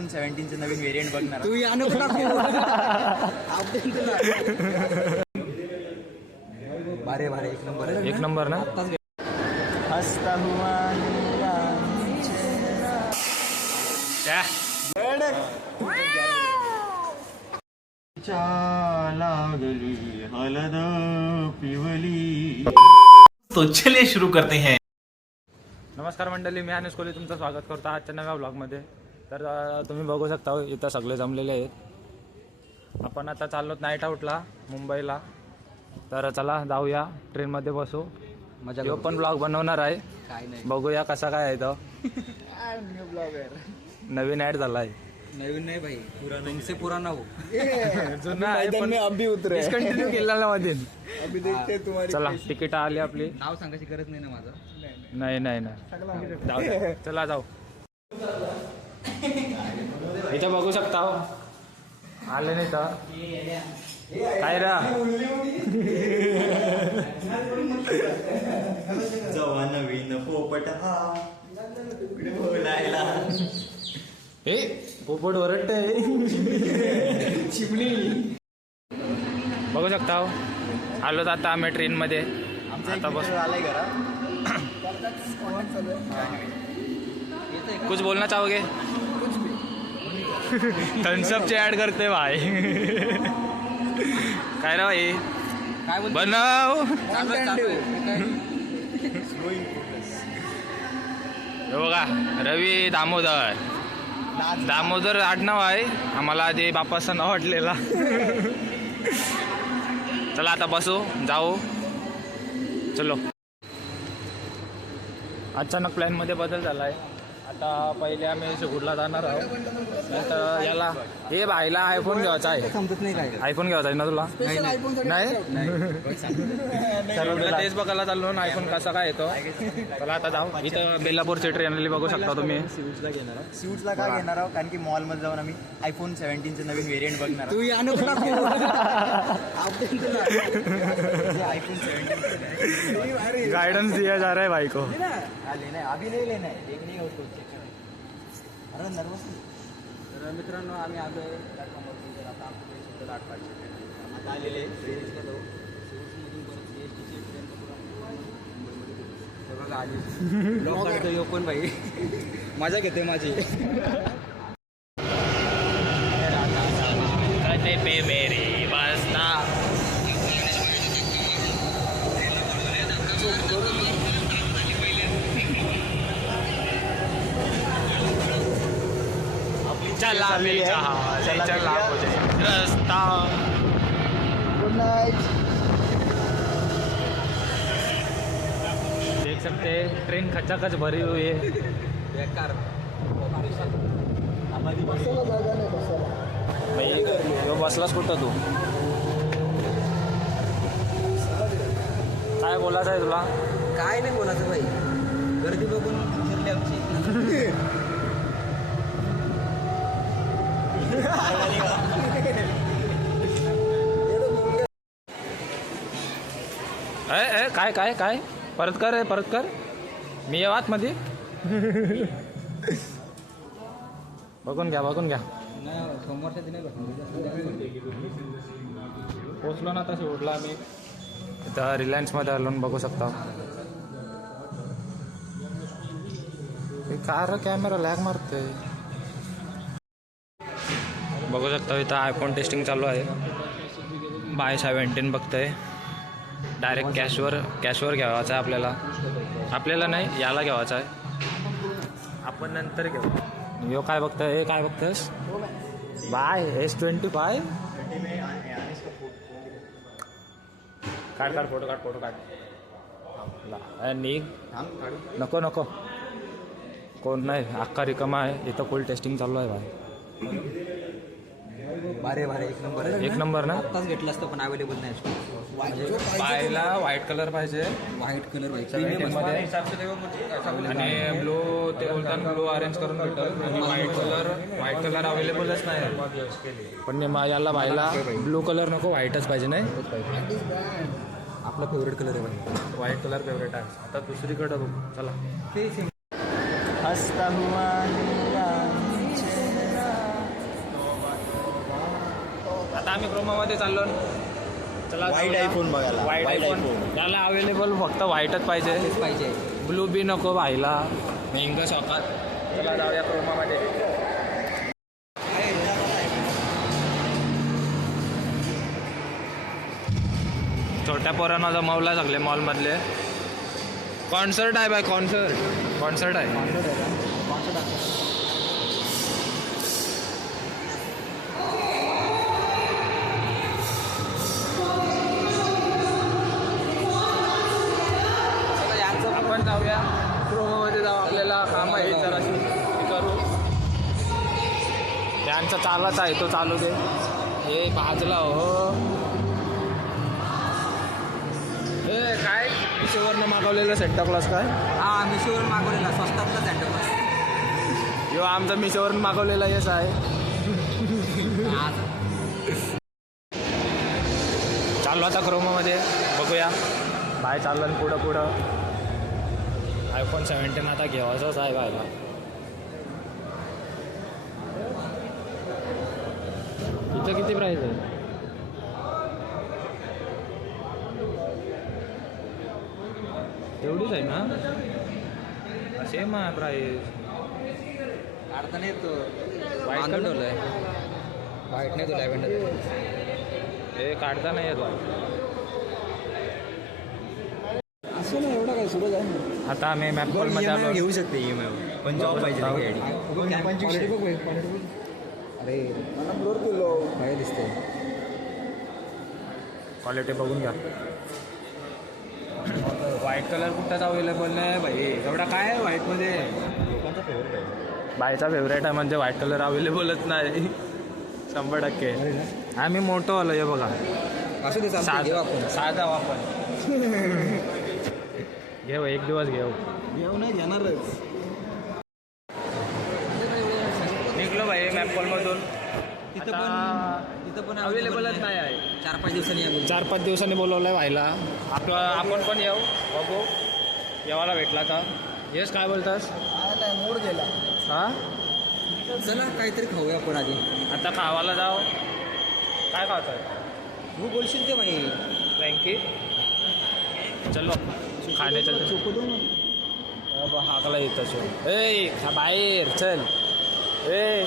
iPhone 17 चं नवीन variant बघणार. तू या नको टाकू. भारे भारे एक नंबर ना. हसता हुआ लागली हलद पिवली. तो चलिए शुरू करते हैं. नमस्कार मंडळी, मी अनिश कोहली तुमचं स्वागत करतो आजच्या नव्या व्लॉगमध्ये. तर तुम्ही बघू शकता इथं सगळे जमलेले आहेत. आपण आता चाललो नाईट आउटला मुंबईला. तर चला जाऊया, ट्रेनमध्ये बसू. मजा तो पण ब्लॉग बनवणार आहे. काय नाही, बघूया कसा काय आहे तो. New blogger. नवीन ॲड झाला आहे. नवीन नाही भाई, तुमसे पुराना हो. जुना आहे पण अभी उतरे डिस्कंटिन्यू केलेला मध्ये. अभी देखते तुम्हारी. चला तिकीट आली आपली. नाव सांगायची गरज नाही ना माझं. नाही नाही नाही, जाऊ द्या. चला जाऊ. इथं बघू शकता हो. आले नाही तर काय रा जवा नवीन पोपट हा बोलायला. हे पोपट वरटते. चिमणी बघू शकता हो. आलो तर आता आम्ही ट्रेनमध्ये. आता बस आलाय घरा. कुछ बोलना चाहोगे? थम्सअपची ऍड करते भाई. काय रे भाई, काय बोल बनव. हे बघा, रवी दामोदर आडनाव आहे. आम्हाला आधी बापाचं नाव वाटलेला. चला आता बसू, जाऊ. चलो. अचानक प्लॅनमध्ये बदल झाला आहे. आता पहिले आम्ही शेगुडला जाणार आहोत. नंतर याला हे भाईला आयफोन घ्यायचा आहे. समजत नाही काय. आयफोन घ्यायचा आहे ना तुला? नाही सर्व तेच बघायला चाललो ना आयफोन कसा काय येतो. चला आता जाऊ. इथं बेलापूरची ट्रेन आली, बघू शकता तुम्ही. स्यूट्सला काय घेणार आहोत, कारण की मॉलमध्ये जाऊन आम्ही iPhone 17 चं नवीन व्हेरियंट बघणार. तू या नको टाकू. iPhone 17 गाइडेंस दिया जा रहा है भाई को. लेना है, अभी नहीं लेना है, एक नहीं हो तो अरे नर्वस. तर मित्रांनो, आम्ही आलो आहे प्लॅटफॉर्मवरती. तर आता आमचे सुद्धा 8 पाचशे आता आलेले ट्रेनला जाऊ. सिव्हिल्समधून परत CSTची ट्रेन मुंबईमध्ये. बघा आली ब्लॉग काढतो यो पण भाई. मजा घेते माझी. कटे पे मेरी बसता. चला मिल जहां से चला मुझे रास्ता. Good night. देख सकते हैं ट्रेन खचाखच भरी हुई है. बेकार. भाई यो बसलास कुठं तू? काय बोलायचं आहे तुला? काय नाही बोलायचं भाई, गर्दी बघून फिरली आमची. काय काय काय परत कर. मी येऊ आतमध्ये. बघून घ्या. सोमवारच्या दिनी पोचलो ना, तसे उठला आम्ही. इथं रिलायन्समध्ये आलो, बघू शकता. कार कॅमेरा लॅग मारते. बघू शकता इथं आयफोन टेस्टिंग चालू आहे. बाय 17 बघतोय. डायरेक्ट कॅशवर घ्यावाचा आहे आपल्याला नाही, याला घ्यावाचा आहे. आपण नंतर घेऊ. यो काय बघतोय? हे काय बघतोयस? Bye S25. काढ फोटो काढ. निघ. नको कोण नाही, अख्खा रिकामा आहे. इथं फुल टेस्टिंग चालू आहे भाई. भारे एक नंबर ना. आत्ताच घेतलं असतं पण अवेलेबल नाही. पायला व्हाईट कलर पाहिजे. व्हाईट कलर आणि ब्लू ते बोलतात ब्लू अरेंज करून भेटेल. आणि व्हाईट कलर अवेलेबलच नाही. पण याला भाईला ब्लू कलर नको, व्हाईटच पाहिजे. नाही आपला फेवरेट कलर आहे भाई. व्हाईट कलर फेवरेट आहे. आता दुसरीकडे बघू. चला. हसता हुआ आता आम्ही क्रोमामध्ये चाललो. चला White iPhone बघायला. वाईट White आयफोन iPhone. त्याला अवेलेबल फक्त व्हाईटच पाहिजे. पाहिजे. ब्लू बी नको व्हायला मेंग शॉकात. चला जाऊया क्रोमामध्ये. छोट्या पोरांना जमवला सगळे मॉलमधले. कॉन्सर्ट आहे बाय कॉन्सर्ट आहे. आपण जाऊया प्रोमोमध्ये जाऊ. आपल्याला काम आहे जराशी करू. त्यांचा चालच आहे तो चालू दे. हे भाजला हो. हे काय मिशोवरनं मागवलेलं सेंटा क्लॉज काय? हा मिशोवरून मागवलेला स्वस्तातला सँडल. यो आमचा मिशोवरून मागवलेला यश आहे. चाललो आता क्रोमामध्ये बघूया. बाय चाललं पुढं आयफोन 17 आता घेवायचाच आहे बायला. इथं किती प्राईस आहे? एवढीच आहे ना? सेम आहे प्राईस. काढता नाही तो White बांधून color? ठेवलंय. वाईट नाही तो लॅव्हेंडर. हे काढता नाही येत बाय. असं नाही एवढं काय सुरू आहे. आता आम्ही मॅप मध्ये आलो. घेऊ शकते EMI पण जॉब पाहिजे ती गाडी. क्वालिटी बघ भाई, क्वालिटी बघ. अरे मला फ्लोर केलो. काय दिसतंय. क्वालिटी बघून घ्या. व्हाईट कलर कुठंच अवेलेबल नाही भाई. एवढा काय आहे व्हाईटमध्ये? लोकांचा फेवरेट आहे. बायचा फेवरेट आहे म्हणजे व्हाईट कलर अवेलेबलच नाही. 100%. आम्ही मोठं आलो हे बघा. असू दे चालतं घेऊ आपण. साधा वापर घेऊ एक दिवस घेऊ. घेऊ नाही घेणारच. निघलो भाई मॅप कॉलमधून. तिथं पण अवेलेबलच नाही आहे. 4-5 दिवसांनी या 4-5 दिवसांनी बोलवलं आहे व्हायला. आपण पण येऊ बघू. येवाला भेटला तर. येस काय बोलतास? मूड गेला. हां चला काहीतरी खाऊया आपण आधी. आता खावाला जाऊ. काय खावतोय? तू बोलशील ते भाई. फ्रँकी चलो खाणे चलते. हाकला येतं ए बाहेर चल. ए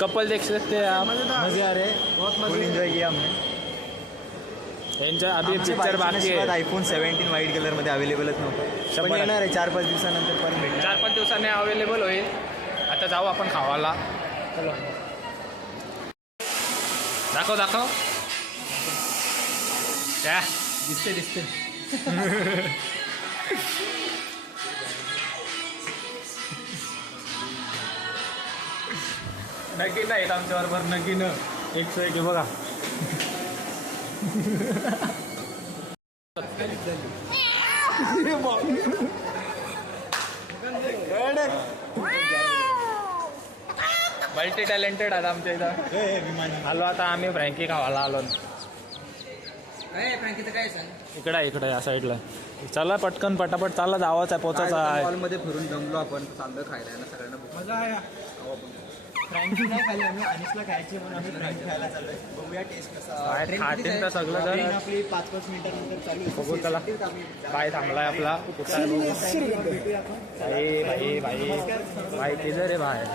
कपल देख सकते आप. मजे आ रहे. फुल एंजॉय किया हमने. यांच्या आधी पिक्चर बाकी आहे. आयफोन 17 व्हाईट कलर मध्ये अवेलेबलच नव्हतं. पण येणार आहे 4-5 दिवसानंतर पण भेटणार. 4-5 दिवसांनी अवेलेबल होईल. आता जाऊ आपण खावाला. चलो दाखव क्या दिसते नक्की नाही आमच्या बरोबर नक्कीन 101 बघा. मल्टी टॅलेंटेड आता आमच्या इथं. आलो आता आम्ही फ्रँकी खावाला आलो. काय फ्रँकीचं काय सांग. इकडे या साईडला. चला पटकन पटापट चालला जावाच आहे पोचायचा आहे. मॉलमध्ये फिरून जमलो आपण. चांगलं खायला आहे ना सगळ्यांना. मजा आहे. फ्रँकी नाही खाल्ली आम्ही. अनिसला खायची म्हणून आम्ही फ्रँकी खायला चाललोय. बघूया टेस्ट कसा. काय खातील तर सगळं जर आपली 5-5 मिनिटानंतर चालू आहे. बघू चला. काय थांबलाय आपला कुठं आहे बघू. भाई किधर रे बाहेर.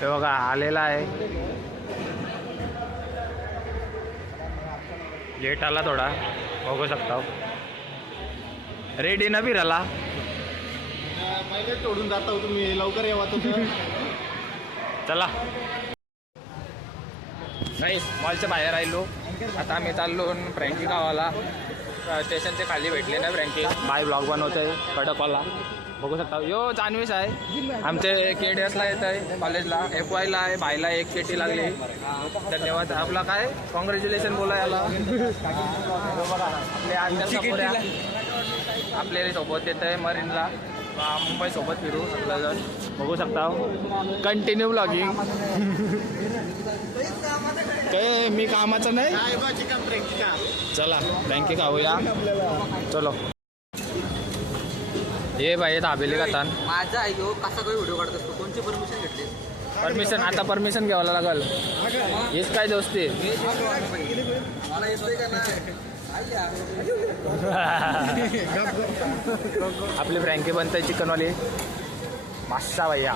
ते बघा आलेला आहे. लेट आला थोडा बघू शकता. रेडी न बी राहिला. पहिले तोडून जाता तुम्ही लवकर यावा तुम्ही. चला नाही मॉलच्या बाहेर राहिलो. आता आम्ही चाललो फ्रँकी गावाला. स्टेशनच्या खाली भेटले ना फ्रँकी. बाय ब्लॉग बनवते कडकवाला बघू शकता. यो जान्हवीच आहे आमचे KDSला येत आहे कॉलेजला. FYला आहे. बायला 1 पेटी लागली. धन्यवाद. आपला काय कॉंग्रॅच्युलेशन बोला याला. आपले आमच्या आपल्या सोबत येत आहे मरीनला. मुंबई सोबत फिरू सगळं बघू शकता. Continue blogging. काय मी कामाचं नाही. चला बँके खाऊया. चलो ये बाई दाबेली का तान. माझा आहे कसा काही व्हिडिओ काढत असतो. कोणची परमिशन घेतली. परमिशन आता परमिशन घ्यावं लागल. हेच काय दोस्ती. मला येतोय का नाही आपली फ्रँकी बनते चिकनवाली मास्सा भैया.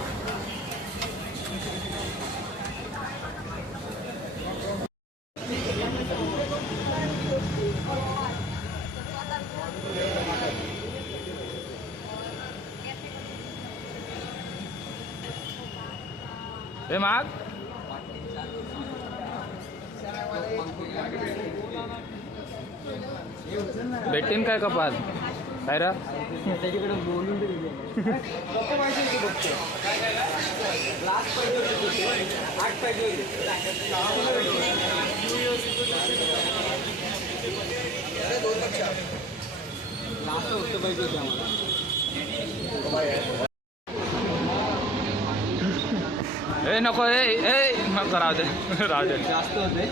हे माग भेटेन काय कपात काय रा त्याच्याकडे बोलून गप्पा माहिती की बघतो लास्ट पाहिजे होते 8 पाहिजे होते लास्ट होतं पाहिजे होते आम्हाला. ए नको नको राहू दे जास्त होते.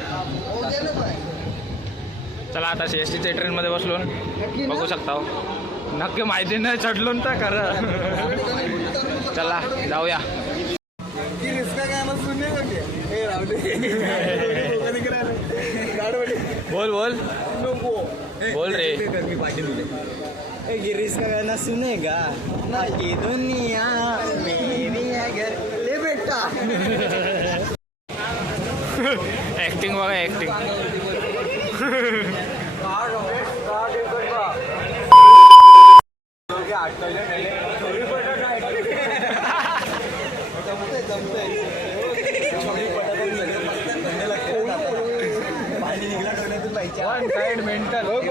चला आता CSTच्या ट्रेनमध्ये बसलो बघू शकता. नक्की माहिती नाही चढलो तर खरं. चला जाऊया. बोल बोल रे. गिरीश का गाना सुनेगा ना ये दुनिया मेरी है घर ले बेटा. ऍक्टिंग बघा ऍक्टिंग.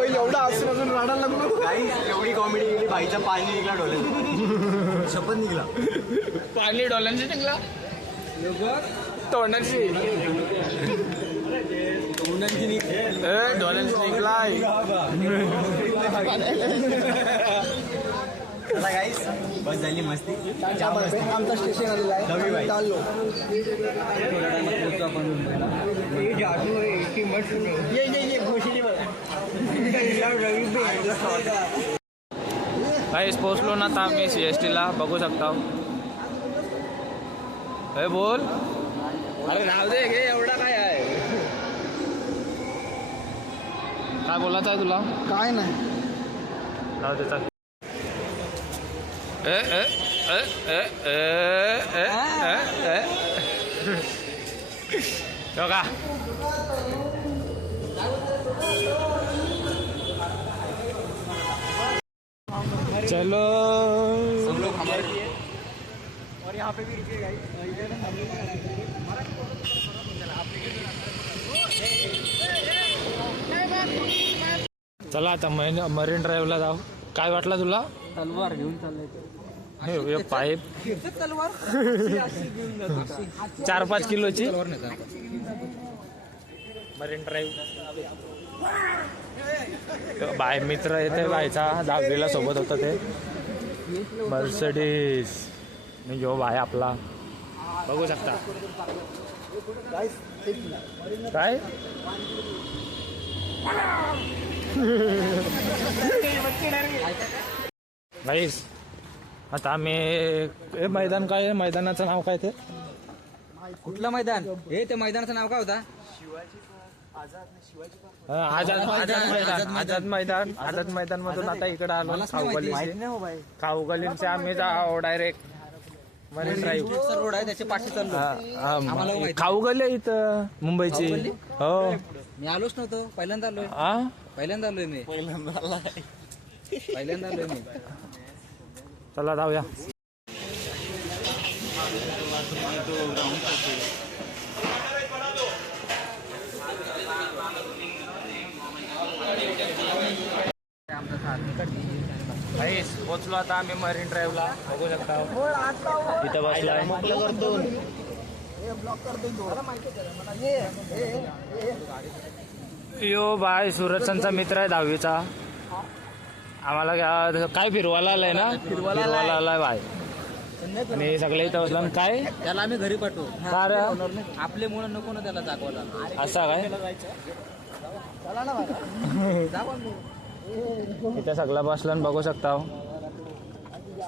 एवढा असून अजून रडायला लागलो. काही एवढी कॉमेडी केली भाईचा पाणी निघला डोळ्यात. शपथ निघला पाणी डॉलरची निघला तोंडाची डॉलरची निघलाय. चला गाईस बस झाली मस्ती. आमचा स्टेशन आलेला आहे. चाललो थोड्या टाइमात पोहोचू आपण मुंबईला. काहीच पोचलो ना आता मी CSTला बघू शकता. हे बोल अरे राहू दे घे एवढा काय आहे. काय बोलायचं आहे तुला. काय नाही राहू दे चल. ए ए ए ए ए ए ए का चलो सब लोग हमारे लिए और यहाँ पे भी रुके गाइस. चला आता मरीन ड्राईव्हला जाऊ. काय वाटला तुला. तलवार घेऊन चाललाय. पाईप तलवार 4-5 किलोची मरीन ड्राईव्ह. बाय मित्र येते बायचा 10वीला सोबत होतं ते मर्सिडीज. मी जो बाय आपला बघू शकता. काय गाईस आता आम्ही हे मैदान काय आहे? मैदानाचं नाव काय ते. कुठलं मैदान हे ते मैदानाचं नाव काय होता. आझाद मैदान मधून आता इकडे आलो. खाऊ गलींचे आम्ही जाऊ डायरेक्ट मरीन ड्राईव्ह. रोड आहे त्याच्या पाठी चाललो. खाऊ गली इथं मुंबईची. हो मी आलोच नव्हतो. पहिल्यांदा आलोय. पहिल्यांदा आलोय मी. पहिल्यांदा आलोय मी. चला जाऊया. पोचलो आता आम्ही मरीन ड्राईव्हला बघू शकता. इथं बसलाय. यो बाय सूरजचा मित्र आहे 10वीचा. आम्हाला काय फिरवायला आलाय ना. फिरवायला आलाय बाय. आणि सगळे इथं बसला. काय त्याला आम्ही घरी पाठवू. आपले मुलं नको ना त्याला दाखवायला. असा काय इथं सगळा बसला बघू शकता.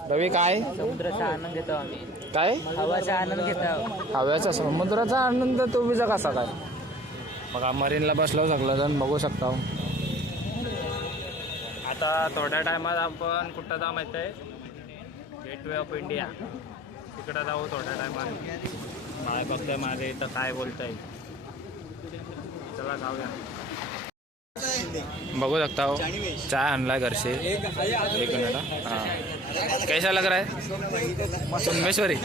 रवी काय समुद्राचा आनंद घेतो आम्ही. काय हवाचा आनंद घेता. हव्याचा समुद्राचा आनंद तो विजा कसा काय. बघा मरीनला बसलो सगळं जण बघू शकता. आता थोड्या टायमात आपण कुठं जाऊ माहिती आहे, गेटवे ऑफ इंडिया तिकडं जाऊ थोड्या टायमात. माय बघतंय माझे इथं काय बोलतंय. चला जाऊया. बघू सकता हो चाय आणलाय घरसे. एक मिनिट हां. कैसा लग रहा है सोमेश्वरी.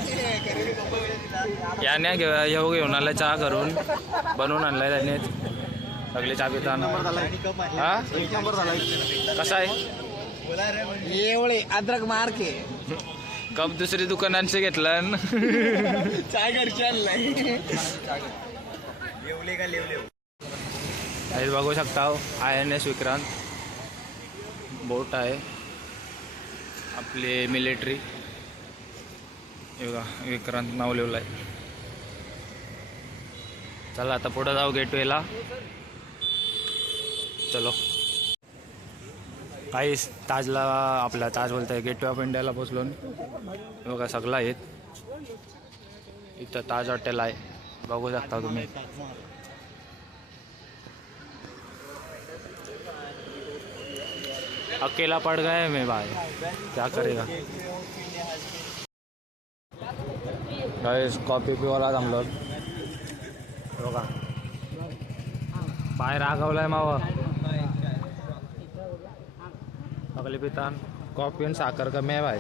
याने घेऊन आलाय चहा करून बनवून आणलाय त्याने. सगळी चहा पिताना हा कसा आहे. एवढे अद्रक मार के कप दुसरी दुकानांचे घेतलं. चाय घरची आणलाय. हे बघू शकता INS विक्रांत बोट आहे आपली मिलिटरी. हे बघा विक्रांत नाव लिहिलं आहे. चला आता पुढं जाऊ गेटवेला. चलो काहीच ताजला आपला ताज बोलतोय गेटवे ऑफ इंडियाला पोचलो. बघा सगळं आहेत इथं. ताज हॉटेल आहे बघू शकता तुम्ही. अकेला पड़ गए मैं भाई क्या करेगा. गाइस कॉफी पिवायला थांबलो. बघा बाहेर रागवलाय मावा. अगले पितान कॉफी आणि साखर कमी आहे भाई.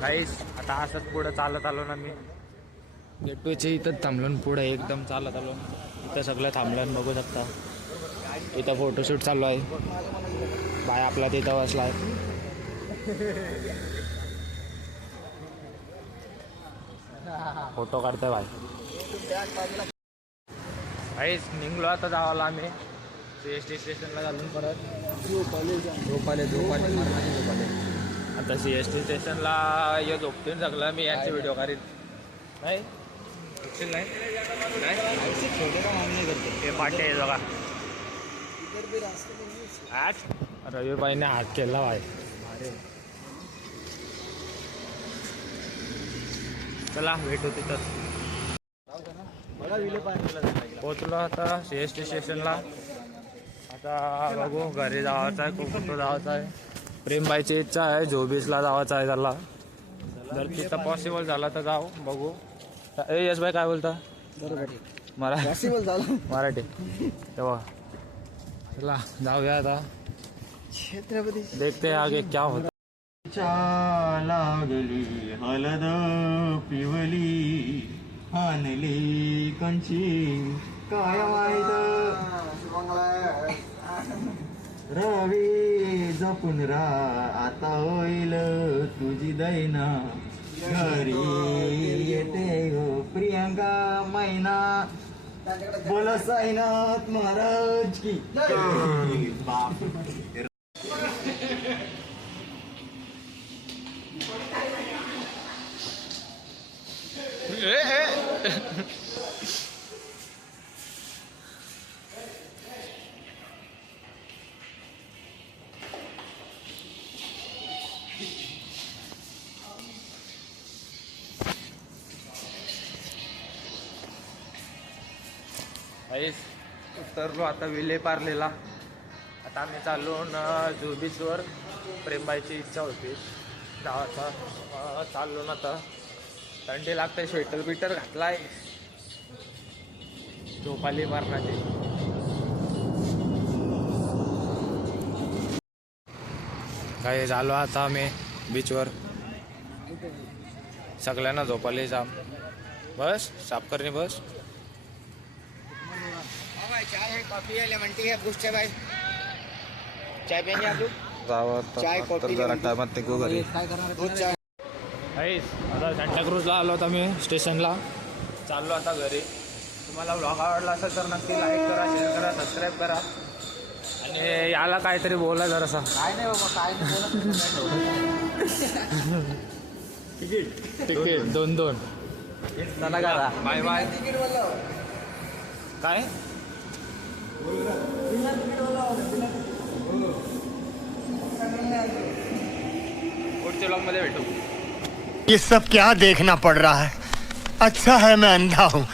गाइस आता असंच पुढं चालत आलो ना मी. गेटवेचे इथं थांबलो पुढे एकदम चालत आलो. इथं सगळं थांबलं बघू शकता. इथं फोटोशूट चालू आहे. बाय आपला तिथं बसला आहे. फोटो काढतोय भाई. काहीच निघलो आता जावाला आम्ही CST स्टेशनला घालून परत झोपाले. आता CST स्टेशनला ये झोपतून सगळं मी यांचे व्हिडिओ काढीन. नाही नाही हे पाटे बघा. रविबाईने हात केला भाई. चला भेट होती तर पोचलो आता CST स्टेशनला. आता बघू घरी जायचं आहे कुठं जायचं आहे. प्रेमबाईची इच्छा आहे झोबीसला जायचं आहे त्याला. जर तिथं पॉसिबल झाला तर जाऊ बघू. यश भाई काय बोलता. मराठी तेव्हा चला जाऊया आता. छत्रपती देखते आगे क्या होता. लागली हलद पिवली हानली कंची काय माहित रवी जपून रा आता होईल तुझी दैना घरी येते हो प्रियंका मैना बोल साईनाथ महाराज की बाप. उतरलो आता विले पार्लेला. आता आम्ही चाललो ना जुहू बीचवर. प्रेमबाईची इच्छा होती जावाचा. चाललो ना आता. थंडी लागते. स्वेटर बिटर घातलाय. झोपाली मारण्याची. काय झालो आता आम्ही बीचवर. सगळ्यांना झोपाली जाम. बस साफ करणे बस. चाय है कॉफी है लेमन टी है बूस्ट है भाई. चाय पियेंगे आप लोग. चाय कॉफी जरा टायमात ते गो घरी. काय करणार. आता सांताक्रूजला आलो आता मी स्टेशनला. चाललो आता घरी. तुम्हाला ब्लॉग आवडला असेल तर नक्की लाईक करा, शेअर करा, सबस्क्राईब करा. आणि याला काहीतरी बोला जरासा. काय नाही बाबा काय नाही. तिकीट 2-2 चला करा. Bye bye. काय पुढच्या ब्लॉगमध्ये भेटू. ये सब क्या देखना पड़ रहा है? अच्छा है मैं अंधा हूँ.